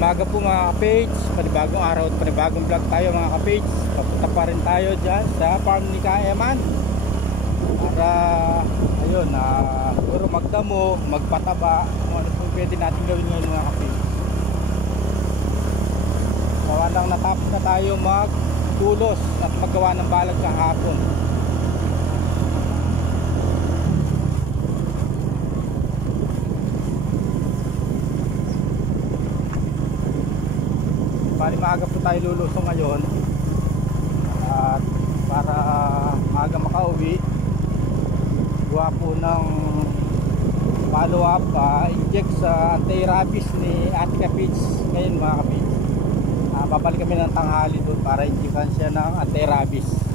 umaga po mga ka-page, panibagong araw at panibagong vlog tayo mga ka-page. Papunta pa rin tayo dyan sa farm ni Kaeman para ayun, puro magdamo, magpataba, kung ano po pwede natin gawin ngayon mga ka-page. Gawa lang natapos na tayo magtulos at maggawa ng balag kahapon. Bali maaga po tayo lulusong ngayon at para maaga makauwi, gawa po ng follow up, inject sa anti-rabies ni Ate Kapits ngayon mga kapits. Babalik kami ng tanghali doon para injectan siya ng anti-rabies.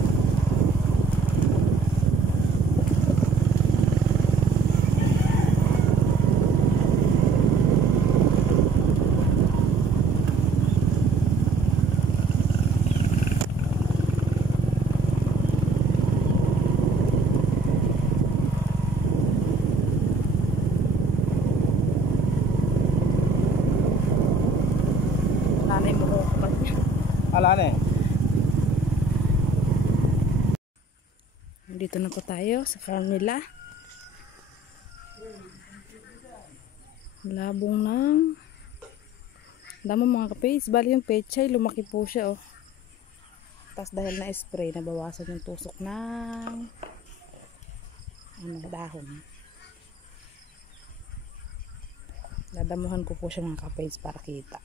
Alane. Dito na po tayo sa farm nila. Labong ng damo mga kapage. Bali yung pechay, lumaki po siya oh. Tapos dahil na spray, nabawasan yung tusok ng dahon. Dadamuhan ko po siya mga kapage para kita.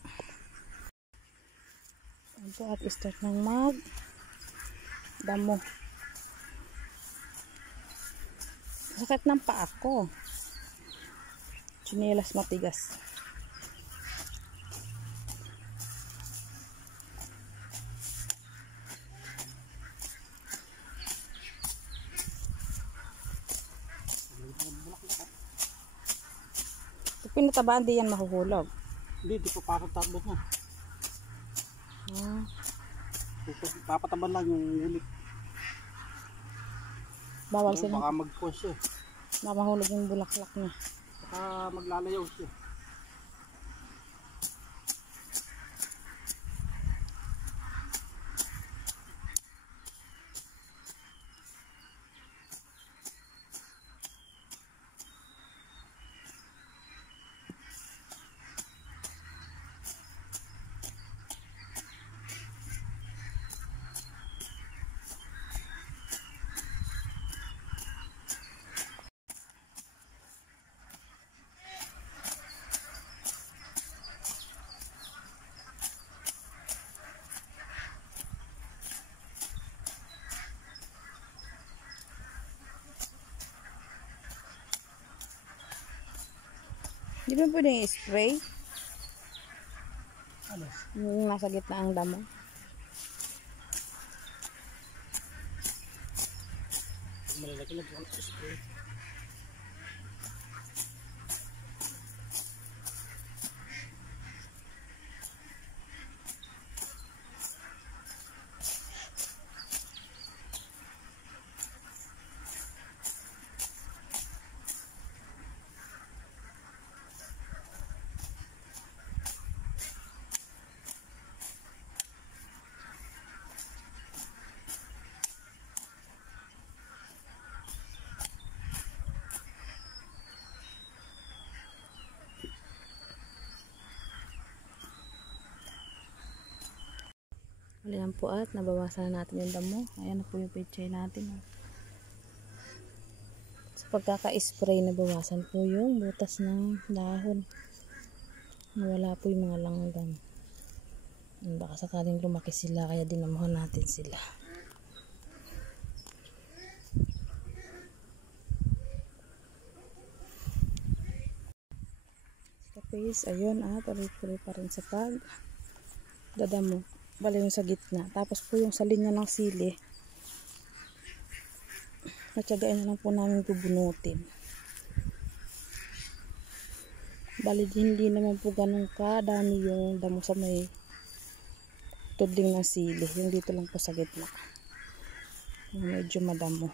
Ito at start ng mag damo. Sakit ng paa ko. Tsinelas matigas. Ito pinatabaan di yan mahuhulog. Hindi, di pa papatabot na. Papataban lang yung ulit. Bawal sila. Baka mag-push siya. Mahulog yung bulaklak niya. Baka maglalayaw siya. Di ba pwedeng i-spray? Ano? Yung nasa gitna ang damo. Malalaki lang po spray. Ayan po at nabawasan na natin yung damo. Ayan na po yung pechay natin. Sa pagkaka-spray, nabawasan po yung butas ng dahon. Nawala po yung mga langgam. Baka sakaling lumaki sila, kaya dinamuhan natin sila. Kapis, ayun tuloy-tuloy pa rin sa pag dadamo. Bali yung sa gitna. Tapos po yung sa linya ng sili, natsagain na lang po namin bubunutin. Bali hindi naman po ganun kadami yung damo sa may tudling ng sili. Yung dito lang po sa gitna. Yung medyo madamo.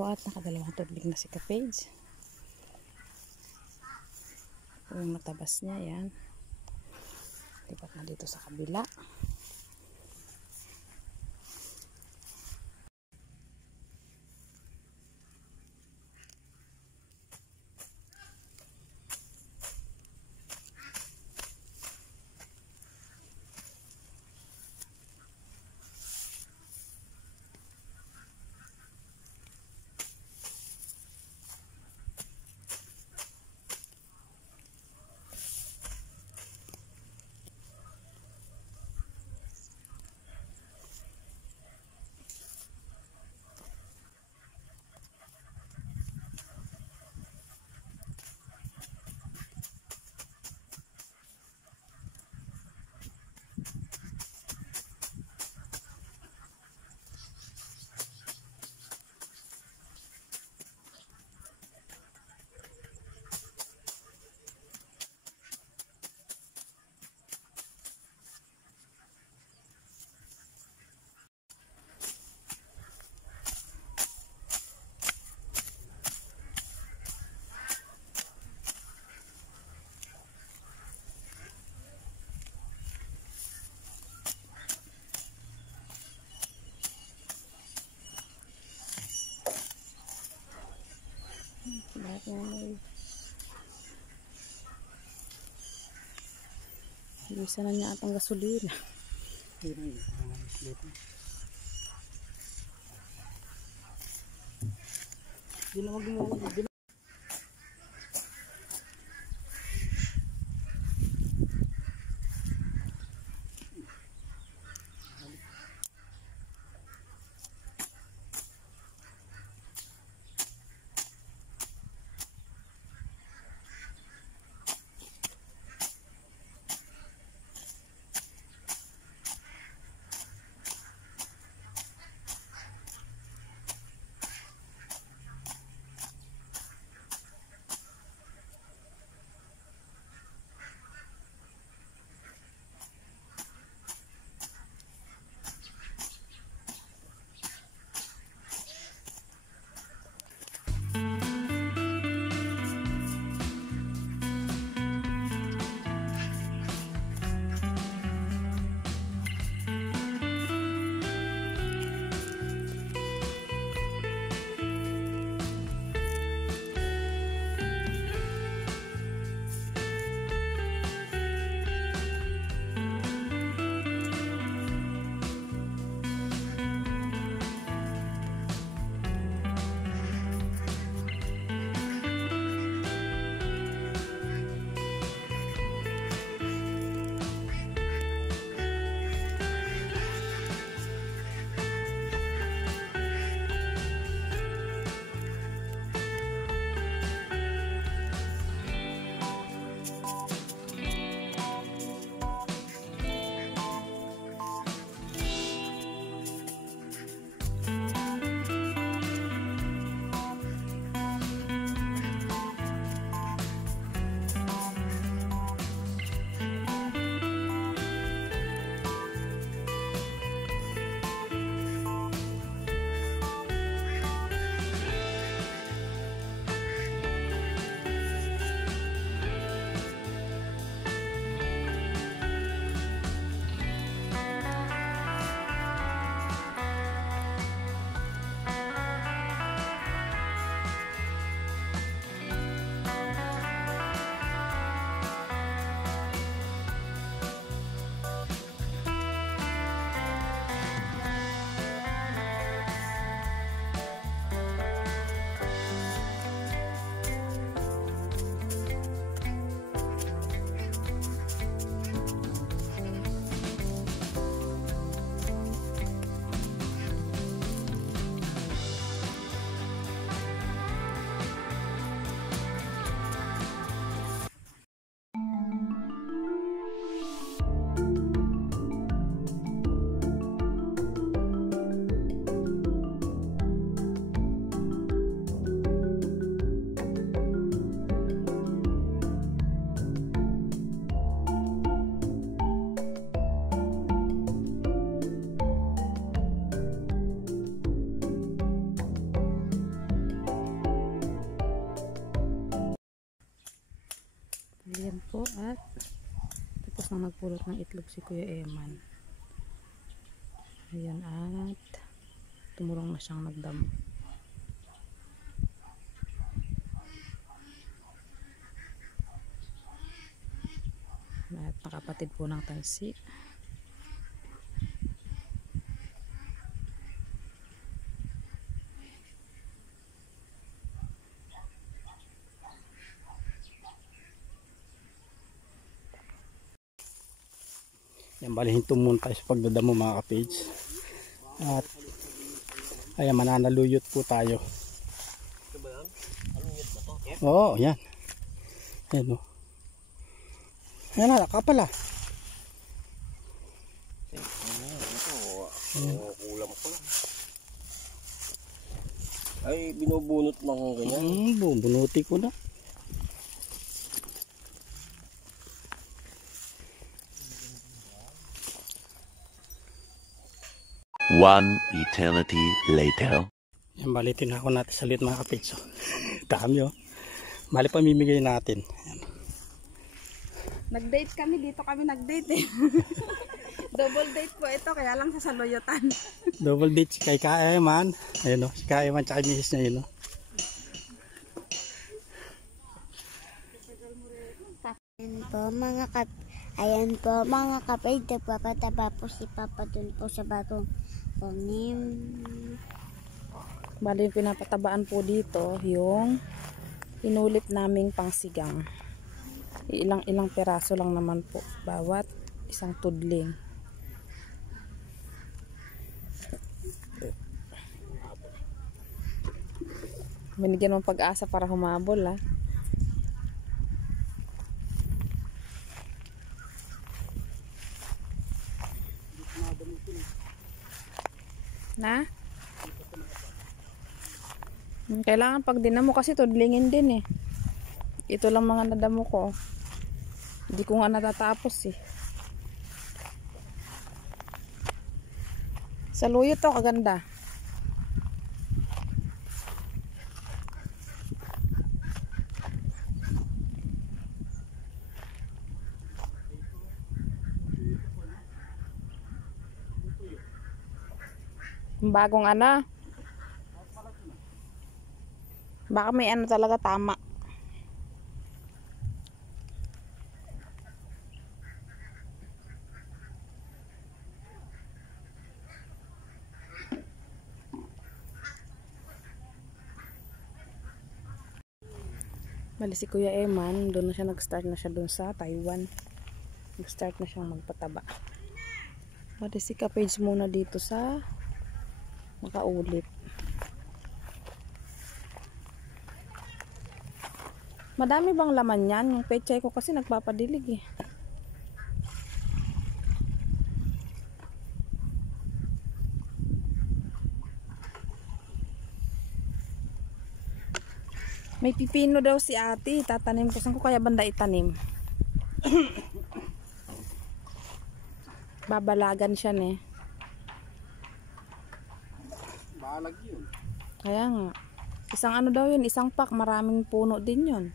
po at nakadalawang tudling na si Kapage. Ito yung matabas niya, yan. Lipat na dito sa kabila. Lahat nga na bisa na niya atang gasolina. Di na magmumulog. Ayan po at tapos nang nagpulot ng itlog si Kuya Eman. Ayan at tumulong na siyang nagdamo. At nakapatid po ng tansi. Yan, balihin muna tayo sa pagdadamo mga kapage. At ayan, mananaluyot po tayo. Oo, yan. Yan o. Ayan na, kapal ah. Kulang ko lang. Ay, binubunot ng ganyan. Bunuti ko na. One eternity later. Yan, balitin ako natin sa lit mga kapage. So, dami o. Bali pamimigay natin. Ayan. Nag-date kami, dito kami nag-date eh. Double date po ito, kaya lang sa Saluyutan. Double date si kay Kaeman. Ayun o, si Kaeman tsaka yung misis niya yun o. Ayan po mga kapatid, nagpapataba po si Papa dun po sa bagong pangim. Bali yung pinapatabaan po dito yung inulit naming pangsigang. Ilang peraso lang naman po bawat isang tudling. Binigyan mo pag-asa para humabol ah. Na? Kailangan pag dinamo kasi tudlingin din eh. Ito lang mga nadamo ko. Hindi ko nga natatapos eh. Saluyot to, kaganda. Bagong ano. Baka may ano talaga tama. Bali si Kuya Eman, doon na siya nag-start na siya doon sa Taiwan. Nag-start na siyang magpataba. Bali si Kapage muna dito sa Makaulit. Madami bang laman yan? Yung pechay ko kasi nagpapadilig eh. May pipino daw si ate. Tatanim ko. Saan ko kaya banda itanim? Babalagan siya eh. Balag yun. Kaya nga. Isang ano daw yun, isang pack, maraming puno din yun.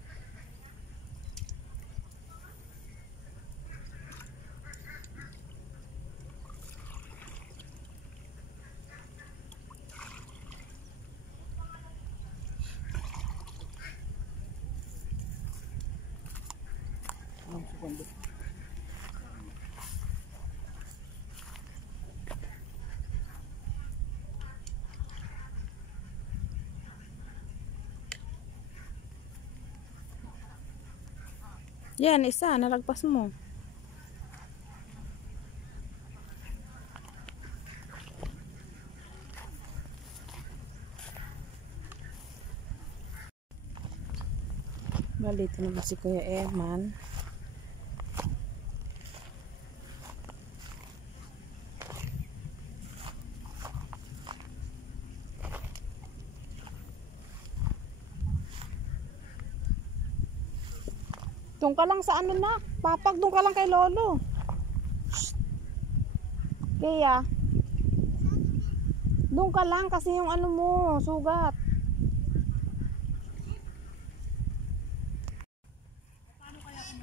Yan, isa, nalagpas mo. Bali, ito naman si Kuya Eman. Doon ka lang sa ano na. Papag, doon ka lang kay Lolo. Kaya, doon ka lang kasi yung ano mo, sugat. Paano kaya kung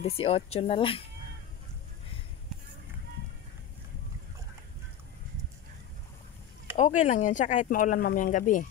18 na lang. Okay lang yun siya kahit maulan mamayang gabi.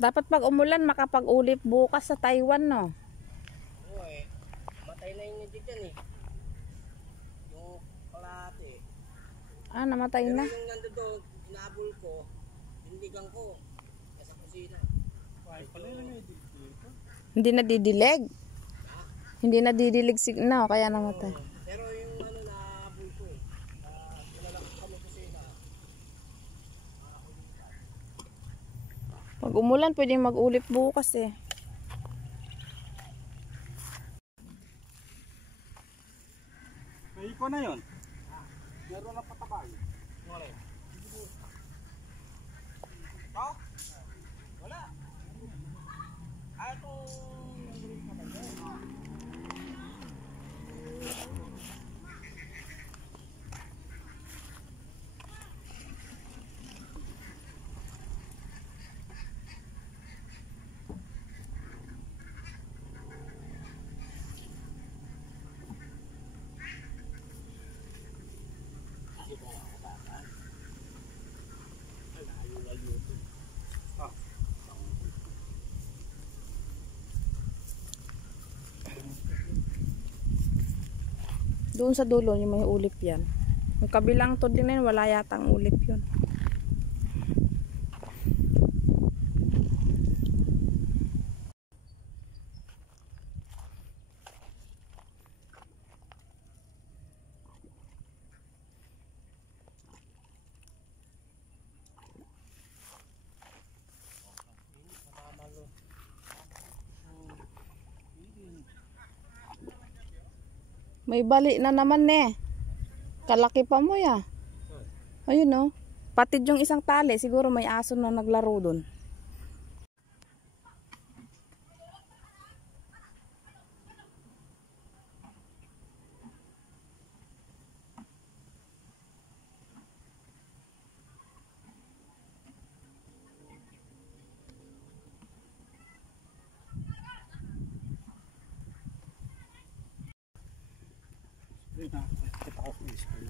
Dapat pag umulan makapag-ulip bukas sa Taiwan, no? Oo eh. Matay na yung dyan eh. Yung kalahati. Ah, namatay Pero na. yung nandun doon, inaabol ko, dindigan ko. Nasa kusina. Hindi na didilig. Hindi na didilig no, kaya namatay. Pero yung ano naabol ko eh. Nilalak ko kami kusina. Pag umulan, pwedeng mag-ulip bukas eh. May iko na yun. Meron na patabay. Wala. Wala. Ano? Doon sa dulo, yung may ulip yan. Yung kabilang to din yun, wala yatang ulip yun. May bali na naman eh. Kalaki pa mo ya. Ayun oh. Patid yung isang tali. Siguro may aso na naglaro dun. Kita ko sa school.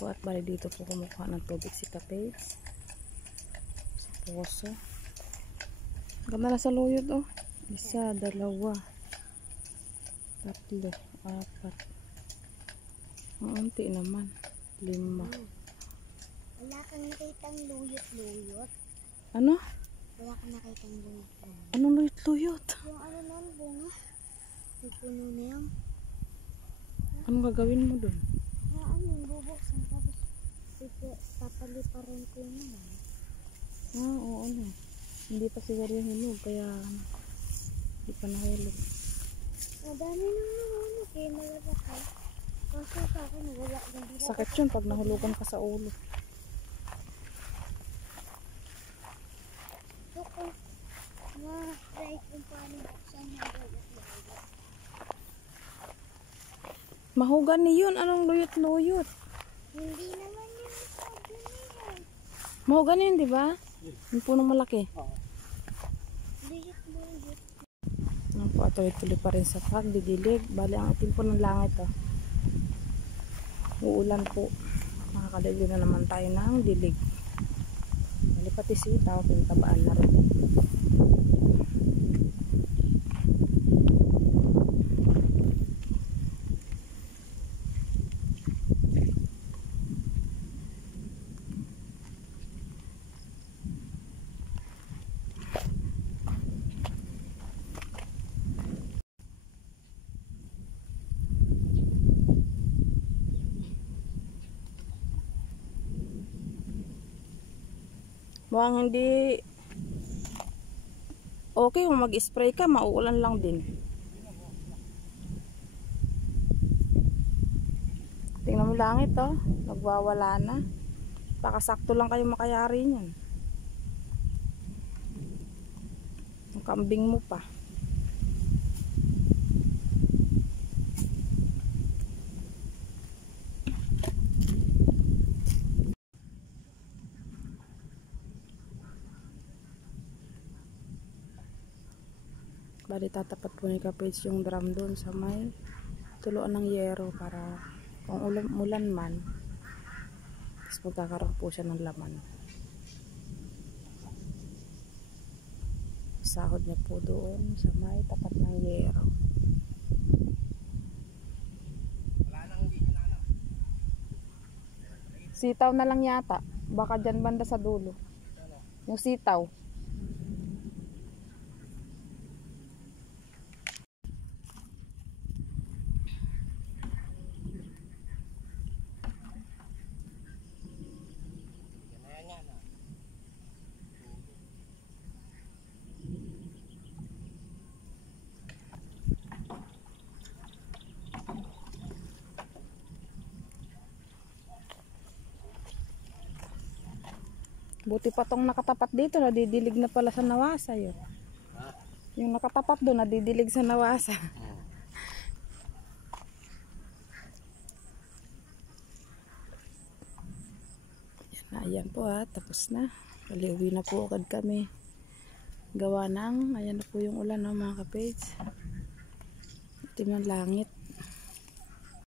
Po at bali dito po kumukuha ng tubig si Kapage sa poso. Ganda na sa luyod oh. Isa, dalawa, 3, 4. Ang unti naman. 5. Wala kang nakitang luyot-luyot. Ano? Wala kang nakitang luyot-luyot. Anong luyot-luyot? Yung ano nun, bunga. Yung puno na yan. Anong gagawin mo dun? Yung bubuksan. Tapos papaliparin ko yun naman. Oo, ano. Hindi pa siguro yung hinog, kaya hindi pa nahulog. Madami nang nahulog eh, malalaki. Kaso sa akin, wala lang. Sakit yun pag nahulugan ka sa ulo. So, kung ma-try kung paano buksan yung luyot-luyot. Mahogani yun. Anong luyot-luyot? Hindi naman yung sabi niya. Mahogani yun, di ba? Yung punong malaki. Luyot-luyot. Ano po, tuloy-tuloy pa rin sa pagdidilig. Bali, ang itim po ng langit, oh. Uulan po. Makakadali na naman tayo ng dilig. Bali, pati sitaw, pinatabaan na rin. Mukhang hindi okay kung mag-spray ka, mauulan lang din. Tingnan mo langit, oh. Nagwawala na. Baka sakto lang kayo makayari niyan. Ang kambing mo pa. Bali, tatapat po ni Kapage yung drum doon sa may tuluan ng yero para kung ulan man, tapos magkakaroon po siya ng laman. Sahod niya po doon sa may tapat ng yero. Sitaw na lang yata. Baka dyan banda sa dulo. Yung sitaw. Buti pa tong nakatapat dito, nadidilig na pala sa nawasa yun. Yung nakatapat doon, nadidilig sa nawasa. Ayan po ha, tapos na. Uwi na po agad kami. Gawa ng, ayan na po yung ulan, no, mga Kapage. Itim ng langit.